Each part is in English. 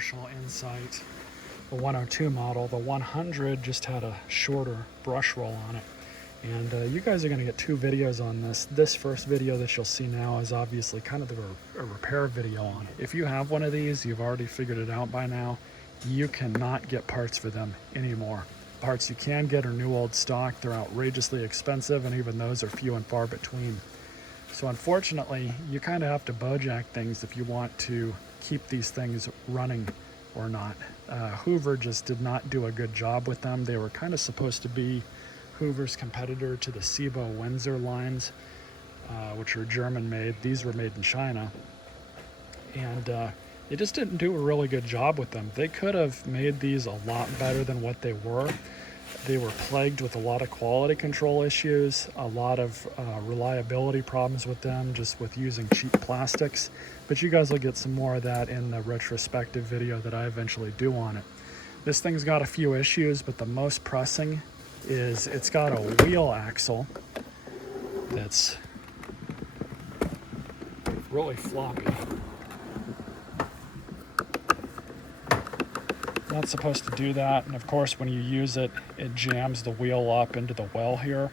Commercial Insight, the 102 model. The 100 just had a shorter brush roll on it. And you guys are going to get two videos on this. This first video that you'll see now is obviously kind of a repair video on it. If you have one of these, you've already figured it out by now. You cannot get parts for them anymore. Parts you can get are new old stock. They're outrageously expensive, and even those are few and far between. So unfortunately, you kind of have to bojack things if you want to keep these things running or not. Hoover just did not do a good job with them. They were kind of supposed to be Hoover's competitor to the Sibo Windsor lines, which are German made. These were made in China. And they just didn't do a really good job with them. They could have made these a lot better than what they were. They were plagued with a lot of quality control issues, a lot of reliability problems with them, just with using cheap plastics. But you guys will get some more of that in the retrospective video that I eventually do on it. This thing's got a few issues, but the most pressing is it's got a wheel axle that's really floppy. Not supposed to do that, and of course when you use it, it jams the wheel up into the well here,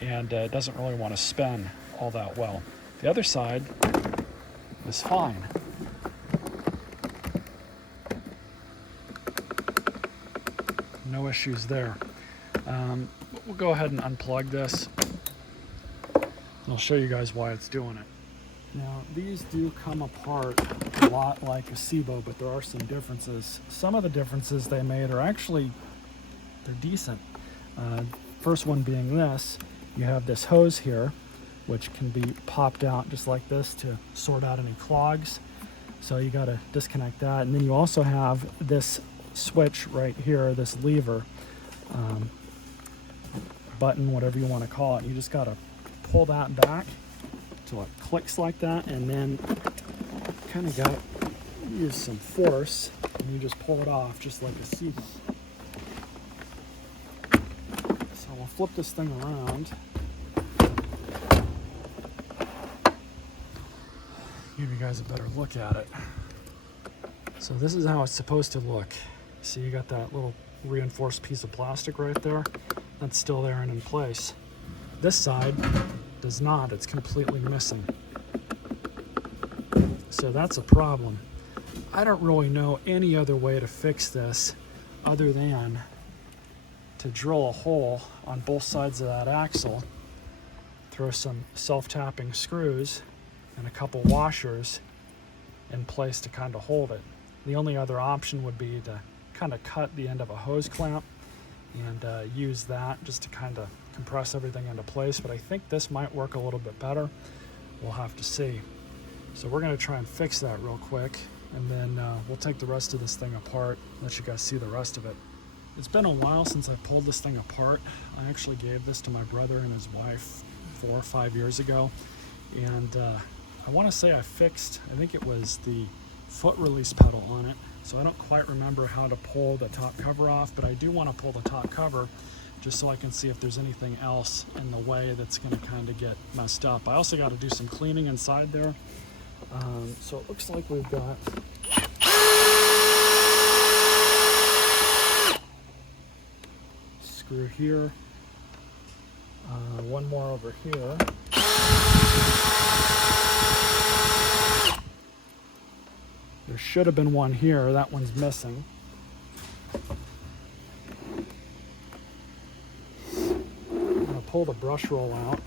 and it doesn't really want to spin all that well. The other side is fine. No issues there. We'll go ahead and unplug this, and I'll show you guys why it's doing it. Now, these do come apart a lot like a Sibo, but there are some differences. Some of the differences they made are actually, they're decent. First one being this, you have this hose here, which can be popped out just like this to sort out any clogs. So you gotta disconnect that. And then you also have this switch right here, this lever, button, whatever you wanna call it. You just gotta pull that back till it clicks like that, and then kind of got use some force, and you just pull it off just like a Sibo. So we'll flip this thing around. Give you guys a better look at it. So this is how it's supposed to look. See, you got that little reinforced piece of plastic right there. That's still there and in place. This side does not. It's completely missing. So that's a problem. I don't really know any other way to fix this other than to drill a hole on both sides of that axle, throw some self-tapping screws and a couple washers in place to kind of hold it. The only other option would be to kind of cut the end of a hose clamp and use that just to kind of compress everything into place, but I think this might work a little bit better. We'll have to see. So we're going to try and fix that real quick, and then we'll take the rest of this thing apart, let you guys see the rest of it. It's been a while since I pulled this thing apart. I actually gave this to my brother and his wife 4 or 5 years ago, and I want to say I fixed, I think it was the foot release pedal on it, so I don't quite remember how to pull the top cover off, but I do want to pull the top cover just so I can see if there's anything else in the way that's going to kind of get messed up. I also got to do some cleaning inside there. So it looks like we've got screw here, one more over here. There should have been one here. That one's missing. Pull the brush roll out.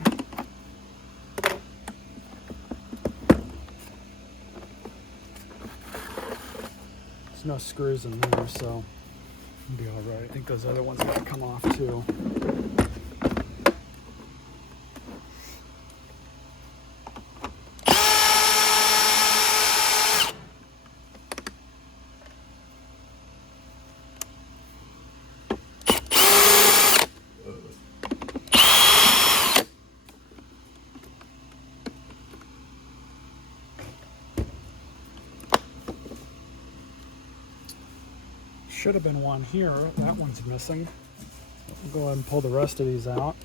There's no screws in there, so it'll be all right. I think those other ones might come off too. Should have been one here. That one's missing. We'll go ahead and pull the rest of these out.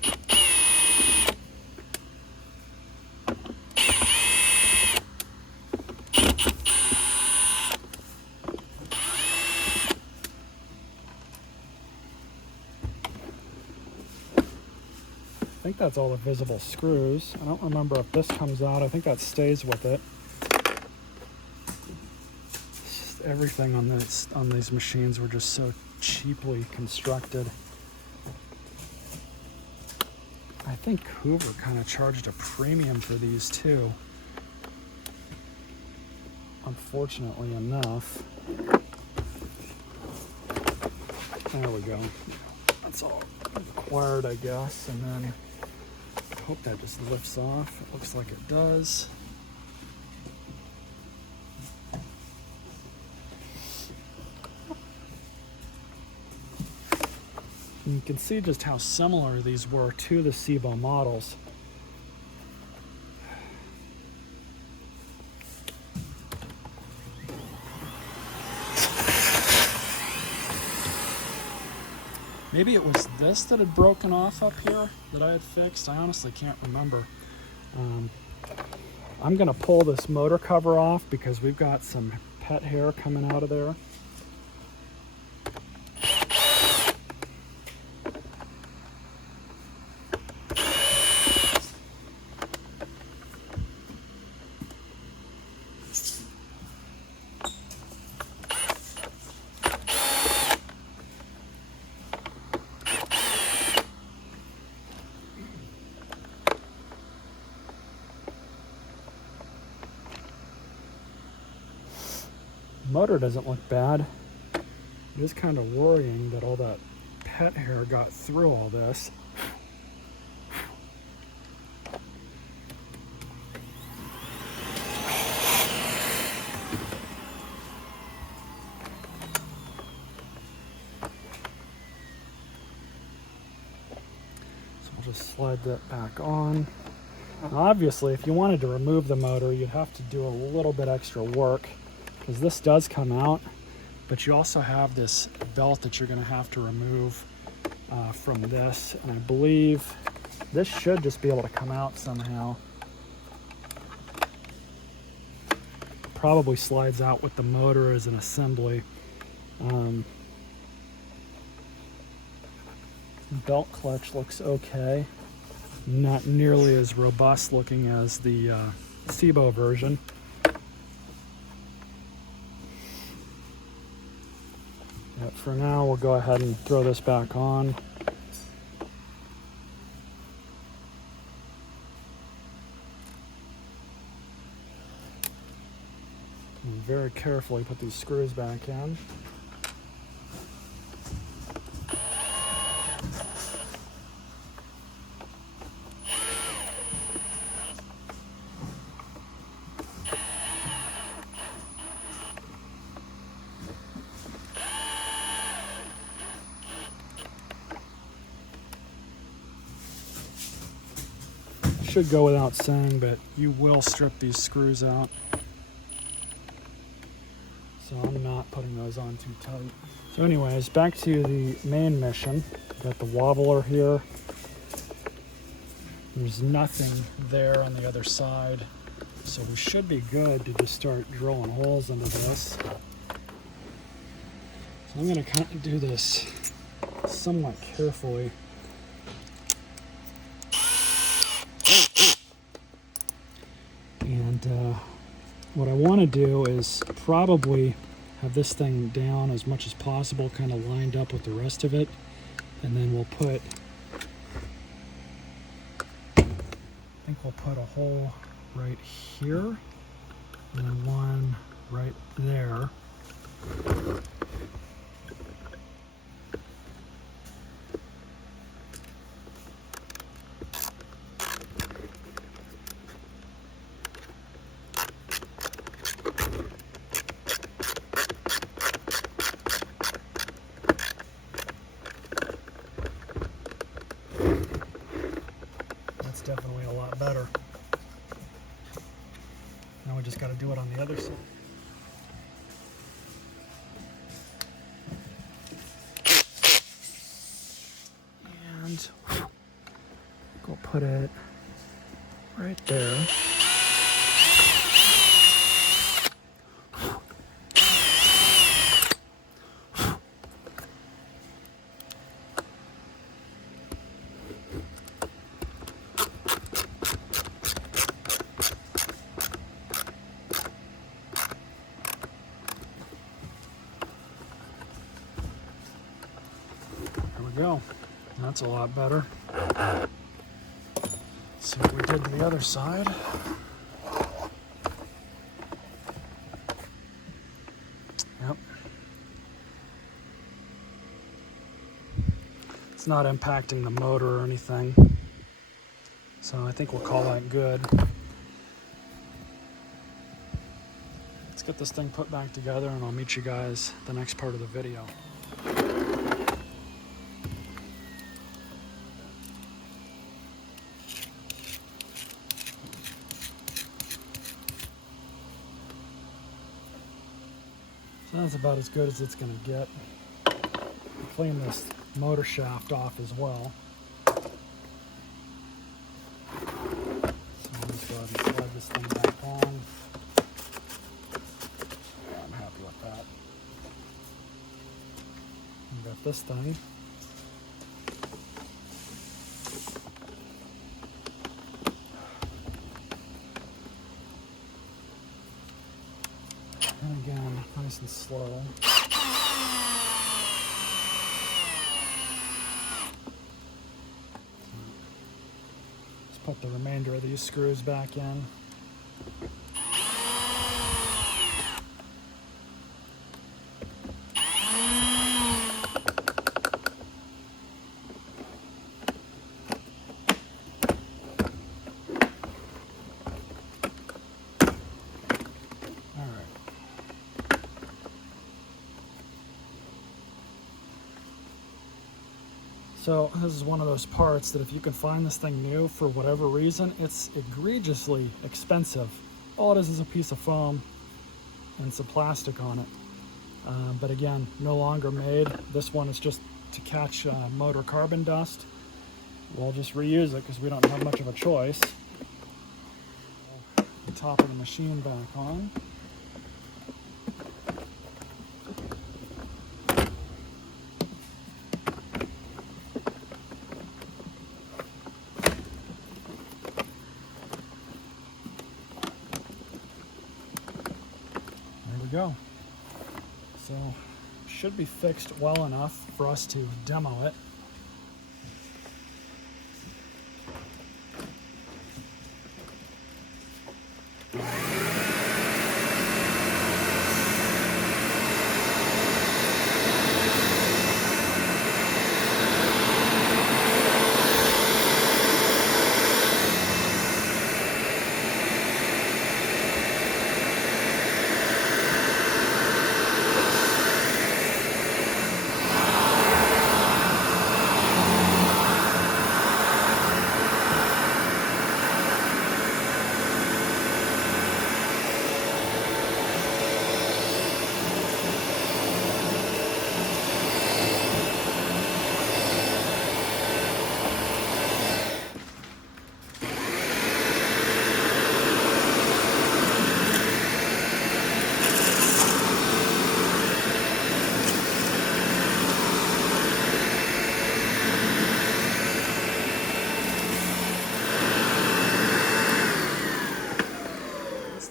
think that's all the visible screws. I don't remember if this comes out. I think that stays with it. Just everything on these machines were just so cheaply constructed. I think Hoover kind of charged a premium for these too. Unfortunately enough. There we go. That's all required, I guess. And then I hope that just lifts off. It looks like it does. And you can see just how similar these were to the SIBO models. Maybe it was this that had broken off up here that I had fixed. I honestly can't remember. I'm gonna pull this motor cover off because we've got some pet hair coming out of there. Motor doesn't look bad. It is kind of worrying that all that pet hair got through all this. So we'll just slide that back on. Now obviously, if you wanted to remove the motor, you'd have to do a little bit extra work, because this does come out, but you also have this belt that you're going to have to remove from this, and I believe this should just be able to come out somehow. Probably slides out with the motor as an assembly. Belt clutch looks okay, not nearly as robust looking as the SIBO version. But for now, we'll go ahead and throw this back on. And very carefully put these screws back in. Should go without saying, but you will strip these screws out. So I'm not putting those on too tight. So anyways, back to the main mission. Got the wobbler here. There's nothing there on the other side. So we should be good to just start drilling holes into this. So I'm gonna kind of do this somewhat carefully. And what I want to do is probably have this thing down as much as possible, kind of lined up with the rest of it, and then we'll put, I think we'll put a hole right here, and then one right there. Definitely a lot better. Now we just got to do it on the other side. And go put it right there. we go. That's a lot better. Let's see what we did to the other side. Yep. It's not impacting the motor or anything, so I think we'll call that good. Let's get this thing put back together and I'll meet you guys the next part of the video. So that's about as good as it's going to get. Clean this motor shaft off as well. So let's go ahead and slide this thing back on. Yeah, I'm happy with that. We got this thing. And again, nice and slow. Let's put the remainder of these screws back in. So this is one of those parts that if you can find this thing new for whatever reason, it's egregiously expensive. All it is a piece of foam and some plastic on it. But again, no longer made. This one is just to catch motor carbon dust. We'll just reuse it because we don't have much of a choice. The top of the machine back on. Go. So should be fixed well enough for us to demo it.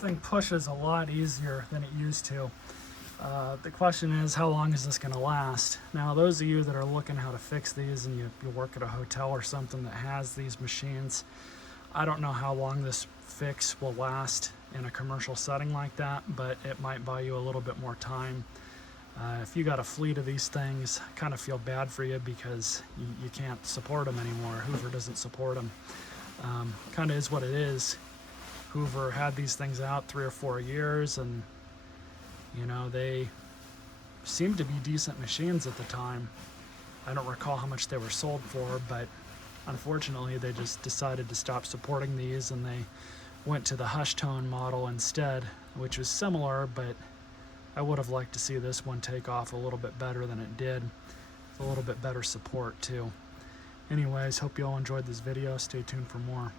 Thing pushes a lot easier than it used to. The question is, how long is this going to last? Now, those of you that are looking how to fix these and you work at a hotel or something that has these machines, I don't know how long this fix will last in a commercial setting like that, but it might buy you a little bit more time. If you got a fleet of these things, I kind of feel bad for you because you can't support them anymore. Hoover doesn't support them. Kind of is what it is. Hoover had these things out 3 or 4 years, and you know, they seemed to be decent machines at the time. I don't recall how much they were sold for, but unfortunately they just decided to stop supporting these and they went to the hush tone model instead, which was similar, but I would have liked to see this one take off a little bit better than it did. It's a little bit better support too. Anyways, hope you all enjoyed this video. Stay tuned for more.